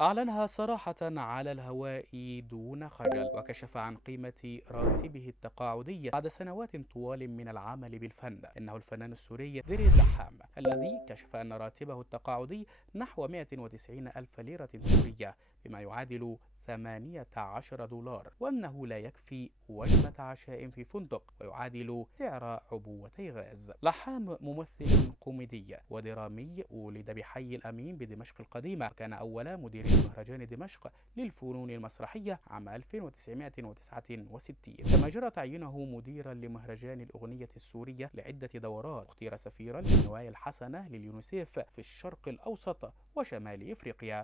أعلنها صراحة على الهواء دون خجل، وكشف عن قيمة راتبه التقاعدي بعد سنوات طوال من العمل بالفن. إنه الفنان السوري دريد لحام الذي كشف أن راتبه التقاعدي نحو 190 ألف ليرة سورية، بما يعادل 18 دولار، وأنه لا يكفي وجبة عشاء في فندق ويعادل سعر عبوتي غاز. لحام ممثل كوميدي ودرامي، ولد بحي الأمين بدمشق القديمة، وكان أول مدير مهرجان دمشق للفنون المسرحية عام 1969. كما جرى تعيينه مديرا لمهرجان الأغنية السورية لعدة دورات، واختير سفيرا للنوايا الحسنة لليونيسيف في الشرق الأوسط وشمال إفريقيا.